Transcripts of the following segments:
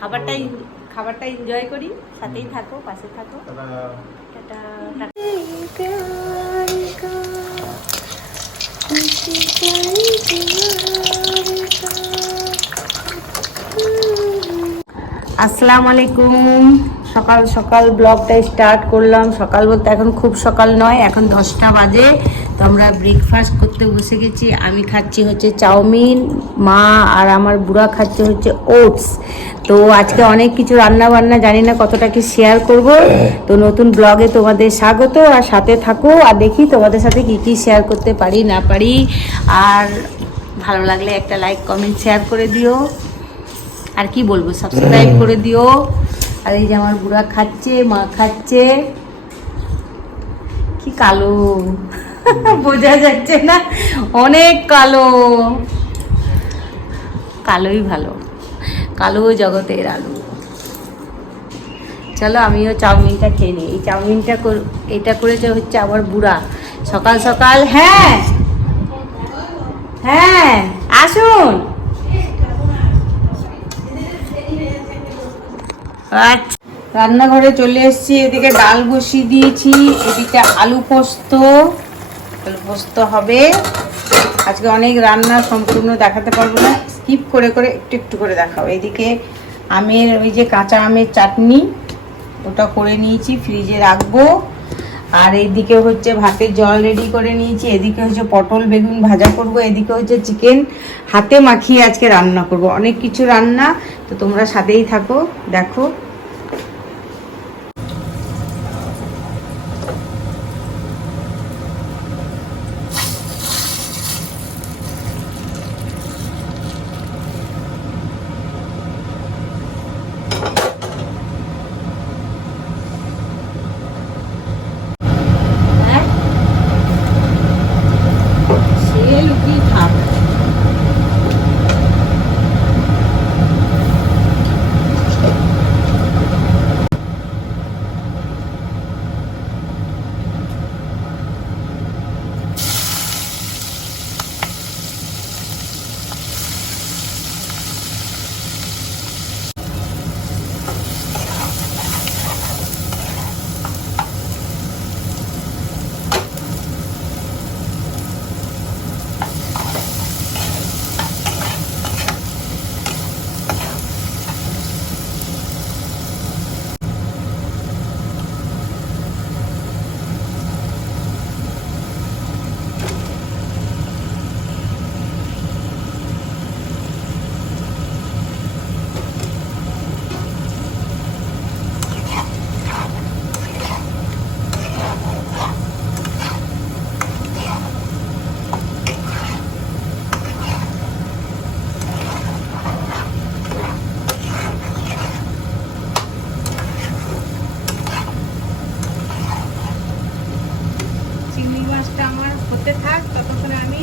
খাবারটা খাবারটা এনজয় করি, সাথেই থাকো, পাশে থাকো। টাটা। আসসালামু আলাইকুম। সকাল সকাল ব্লগটা স্টার্ট করলাম। সকাল বলতে এখন খুব সকাল নয়, এখন 10টা বাজে। তো আমরা ব্রেকফাস্ট করতে বসে গেছি। আমি খাচ্ছি হচ্ছে চাউমিন, মা আর আমার বুড়া খাচ্ছে হচ্ছে ওটস। তো আজকে অনেক কিছু রান্না বান্না, জানি না কতটা কি শেয়ার করব। তো নতুন ব্লগে তোমাদের স্বাগত, আর সাথে থাকো আর দেখি তোমাদের সাথে কি কি শেয়ার করতে পারি না পারি। আর ভালো লাগলে একটা লাইক কমেন্ট শেয়ার করে দিও। আর কি বলবো, সাবস্ক্রাইব করে দিও। আর এই যে আমার বুড়া খাচ্ছে, মা খাচ্ছে। কি কালো, বোঝা যাচ্ছে না, অনেক কালো। কালোই ভালো, কালো জগতের আলো। চলো আমিও চাউমিনটা খেয়ে নিই। এই চাউমিনটা এটা করেছে হচ্ছে আমার বুড়া সকাল সকাল। হ্যাঁ হ্যাঁ আসুন। আচ্ছা, রান্নাঘরে চলে এসেছি। এদিকে ডাল বসিয়ে দিয়েছি, এদিকে আলু পোস্ত হবে। আজকে অনেক রান্না, সম্পূর্ণ দেখাতে পারবো না, স্কিপ করে করে একটু একটু করে দেখাবো। এদিকে আমের ওই যে কাঁচা আমের চাটনি, ওটা করে নিয়েছি, ফ্রিজে রাখবো। আর এইদিকে হচ্ছে ভাতের জল রেডি করে নিয়েছি। এদিকে হচ্ছে পটল বেগুন ভাজা করব। এদিকে হচ্ছে চিকেন হাতে মাখিয়ে আজকে রান্না করব। অনেক কিছু রান্না, তো তোমরা সাথেই থাকো, দেখো। সে লুকিয়ে থাক। চিংড়ি মাছটা আমার হতে থাক, ততক্ষণে আমি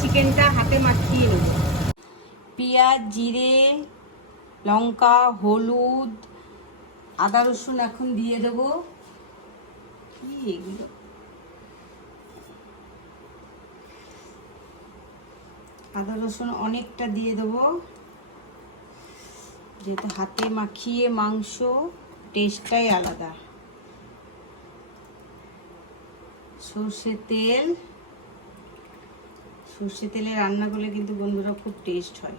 চিকেনটা হাতে মাখিয়ে নেব। পেঁয়াজ, জিরে, লঙ্কা, হলুদ, আদা রসুন এখন দিয়ে দেব। কি এগুলো, আদা রসুন অনেকটা দিয়ে দেবো, যেহেতু হাতে মাখিয়ে মাংস, টেস্টটাই আলাদা। সর্ষে তেলে রান্না করলে কিন্তু বন্ধুরা খুব টেস্ট হয়,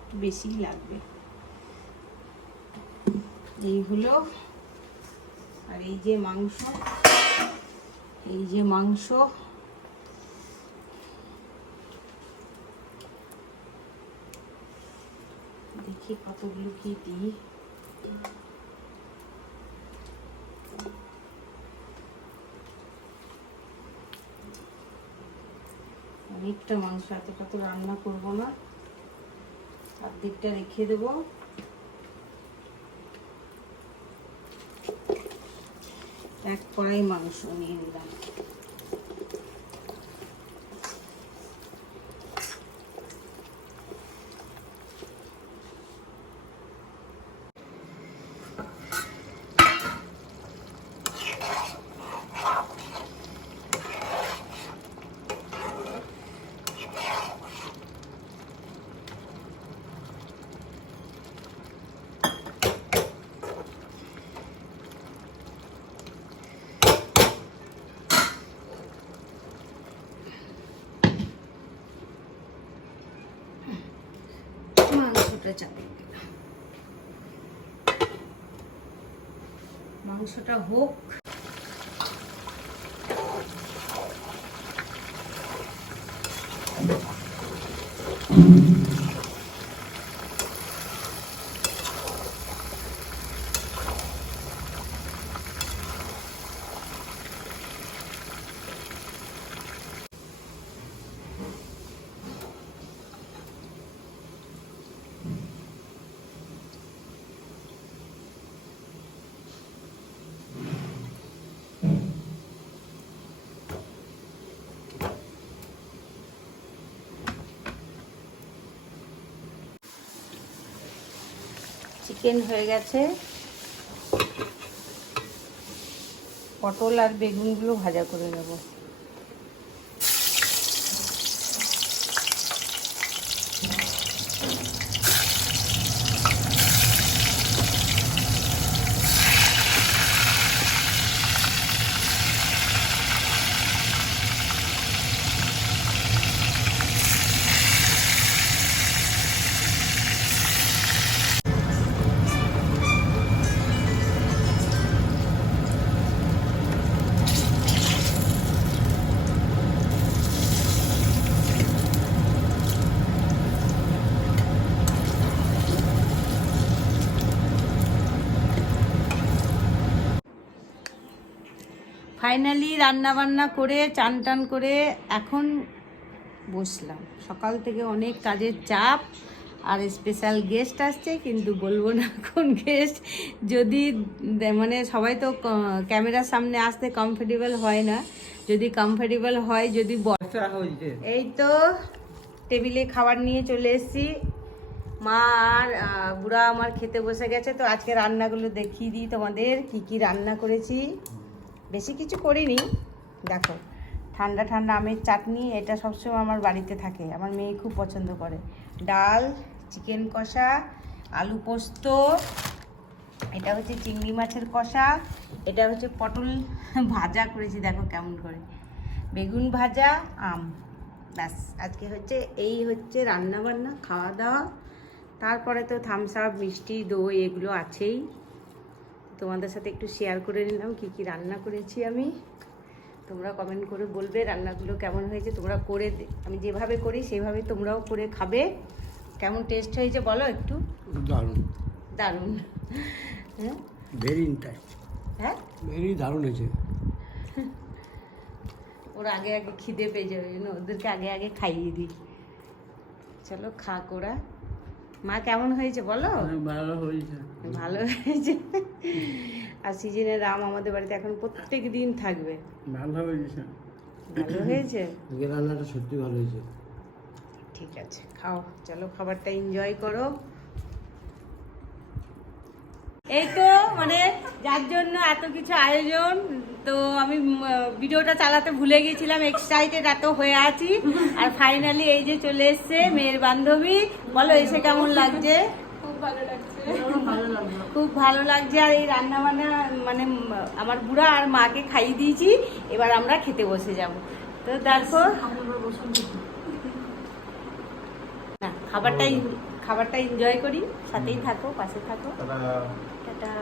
একটু বেশিই লাগবে। এই হলো। আর এই যে মাংস, দেখি কতগুলো কি দিই। অনেকটা মাংস, এতটা তো রান্না করবো না, অর্ধেকটা রেখে দেবো। এক কড়াই মাংস নিয়ে নিলাম। একটা চাপা দিলাম। মাংসটা হোক। চিকেন হয়ে গেছে, পটল আর বেগুনগুলো ভাজা করে নেব। ফাইনালি রান্না বান্না করে চান টান করে এখন বসলাম। সকাল থেকে অনেক কাজের চাপ, আর স্পেশাল গেস্ট আসছে, কিন্তু বলবো না কোন গেস্ট। যদি মানে সবাই তো ক্যামেরার সামনে আসতে কমফোর্টেবল হয় না, যদি কমফোর্টেবল হয়, যদি এই তো টেবিলে খাবার নিয়ে চলে এসেছি। মা আর বুড়া আমার খেতে বসে গেছে। তো আজকে রান্নাগুলো দেখিয়ে দিই তোমাদের, কি কি রান্না করেছি। বেশি কিছু করিনি, দেখো ঠান্ডা ঠান্ডা আমের চাটনি, এটা সবসময় আমার বাড়িতে থাকে, আমার মেয়ে খুব পছন্দ করে। ডাল, চিকেন কষা, আলু পোস্ত, এটা হচ্ছে চিংড়ি মাছের কষা, এটা হচ্ছে পটল ভাজা করেছি, দেখো কেমন করে, বেগুন ভাজা, আম। ব্যাস, আজকে হচ্ছে এই হচ্ছে রান্না বান্না, খাওয়া দাওয়া। তারপরে তো থামস আপ, মিষ্টি, দই এগুলো আছেই। তোমাদের সাথে একটু শেয়ার করে নিলাম কি কি রান্না করেছি আমি। তোমরা কমেন্ট করে বলবে রান্নাগুলো কেমন হয়েছে। তোমরা করে, আমি যেভাবে করি সেভাবে তোমরাও করে খাবে। কেমন টেস্ট হয়েছে বলো একটু। দারুণ দারুণ, হ্যাঁ ভেরি ইন্টারেস্ট, হ্যাঁ ভেরি দারুণ হয়েছে। ওরা আগে আগে খিদে পেয়ে যাবে, ওদেরকে আগে আগে খাইয়ে দিই। চলো খাক ওরা। মা কেমন হয়েছে বলো। ভালো হয়েছে, ভালো হয়েছে। আর সিজনের আম আমাদের বাড়িতে এখন প্রত্যেক দিন থাকবে। ভালো হয়েছে, ভালো হয়েছে, রান্নাটা সত্যি ভালো হয়েছে। ঠিক আছে, খাও, চলো খাবারটা এনজয় করো। এই তো মানে যার জন্য এত কিছু আয়োজন, তো আমি ভিডিওটা চালাতে ভুলে গেছিলাম, এক্সাইটেড এত হয়ে আছি। আর ফাইনালি এই যে চলে এসছে মেয়ের বান্ধবী। বলো এসে কেমন লাগছে। খুব ভালো লাগছে, খুব ভালো লাগছে। আর এই রান্না বান্না মানে আমার বুড়া আর মাকে খাইয়ে দিয়েছি, এবার আমরা খেতে বসে যাব। তো দেখো না, খাবারটা এনজয় করি, সাথেই থাকো, পাশে থাকো। টাটা।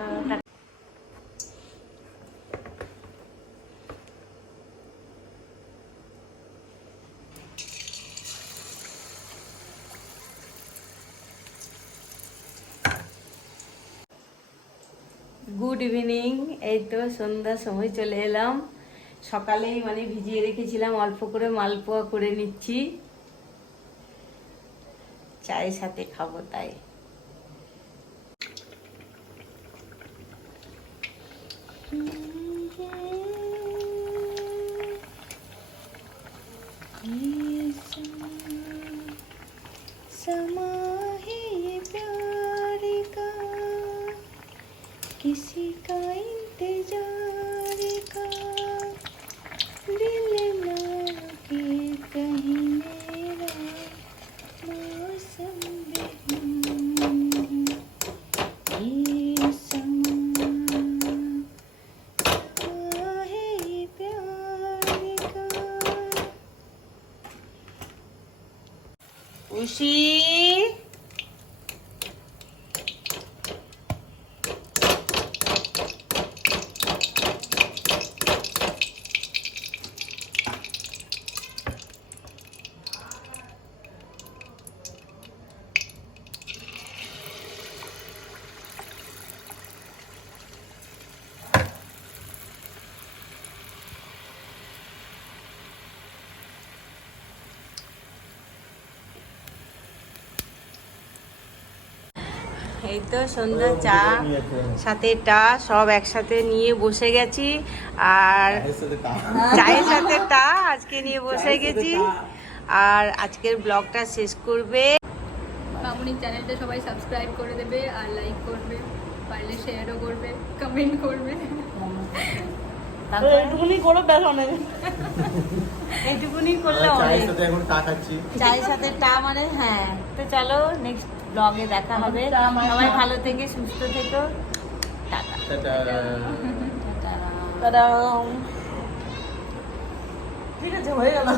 Good evening. এই তো সন্ধ্যার সময় চলে এলাম। সকালেই মানে ভিজিয়ে রেখেছিলাম, অল্প করে মালপোয়া করে নিচ্ছি, চায়ের সাথে খাবো তাই। समा है ये प्यार का, किसी का इंतजार का, दिल ना रुके कहीं मेरा मौसम ये समा है ये प्यार का। खुशी এই তো সন্ধ্যা চা সাথে টা সব একসাথে নিয়ে বসে গেছি, আর চায়ের সাথে টা আজকে নিয়ে বসে গেছি। আর আজকের ব্লগটা শেষ করবে মামুনি চ্যানেলটা সবাই সাবস্ক্রাইব করে দেবে আর লাইক করবে, পারলে শেয়ারও করবে, কমেন্ট করবে। এইটুকুনি করে বেশ অনেক, এইটুকুনি করলে অনেক। চায়ের সাথে টা মানে হ্যাঁ। তো চলো নেক্সট ব্লগে দেখা হবে, সবাই ভালো থেকে সুস্থ থেকো, টাটা। ঠিক আছে, হয়ে গেল।